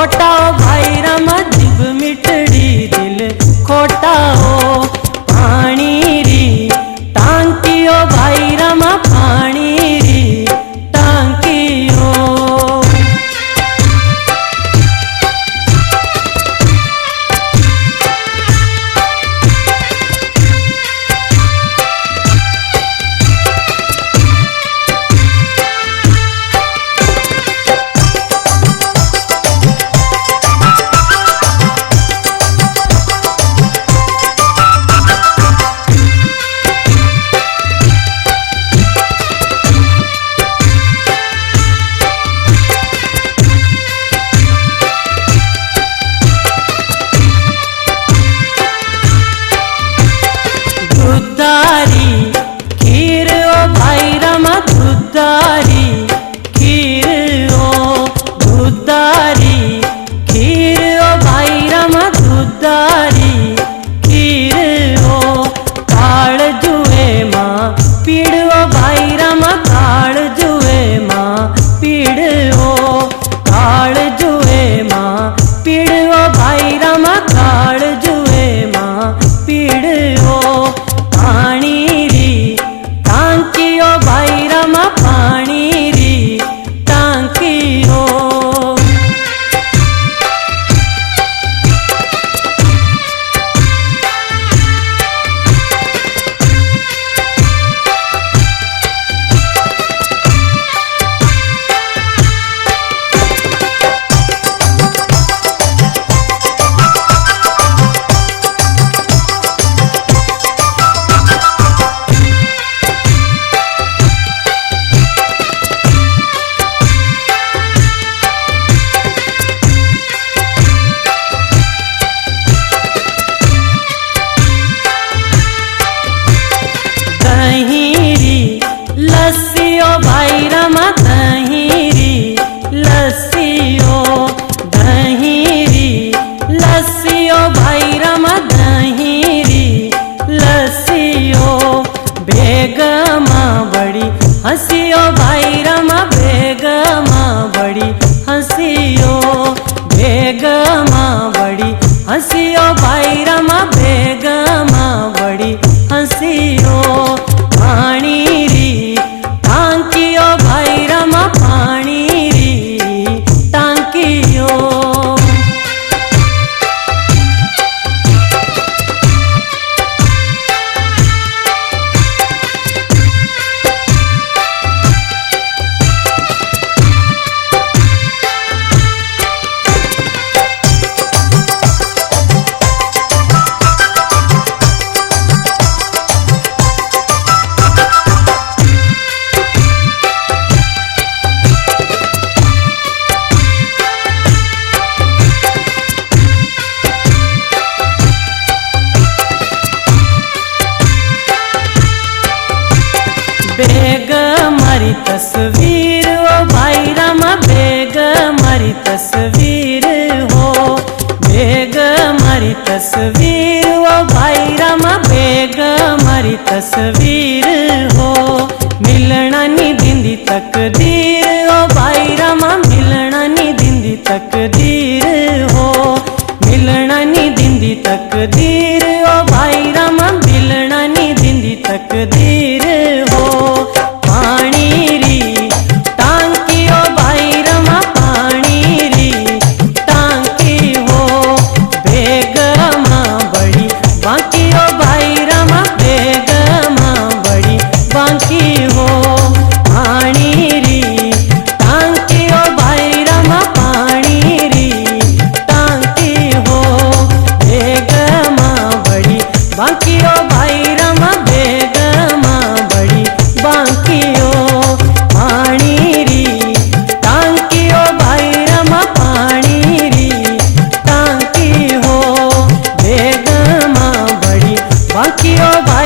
खोटा ओ भाई रमा जिब मिटड़ी दिल खोटा ओ पानी री टांकी ओ भाई रमा पानी री टांकी ओ। हंसियो भाई रमा बेग माँ बड़ी हंसियो बेग माँ बड़ी हंसियो भाई रमा बेग माँ बड़ी हंसियो पानी री टांकियो भाई रमा पानी री टांकियो। बेग मारी तस्वीर ओ भाई रमा बेग मारी तस्वीर हो बेग मारी तस्वीर ओ भाई रमा बेग मारी तस्वीर हो। मिलना नी दिंदी तकदीर ओ भाई रमा मिलना नी दिंदी तकदीर हो मिलना नी दिंदी तकदीर ओ भाई रमा मिलना नी दिंदी तकदीर हो। पानी री टांकी ओ भाई रमा पानी री टांकी हो बेग माँ बड़ी बांकी ओ भाई रमा बेग माँ बड़ी बांकी हो। पानी री टांकी ओ भाई रमा पानी री टांकी हो बेग माँ बड़ी बांकी ओ भाई रमा बेग माँ बड़ी बांकी हो। पानी री टांकी ओ भाई रमा पानी री टांकी हो बेग माँ बड़ी बांकी ओ भाई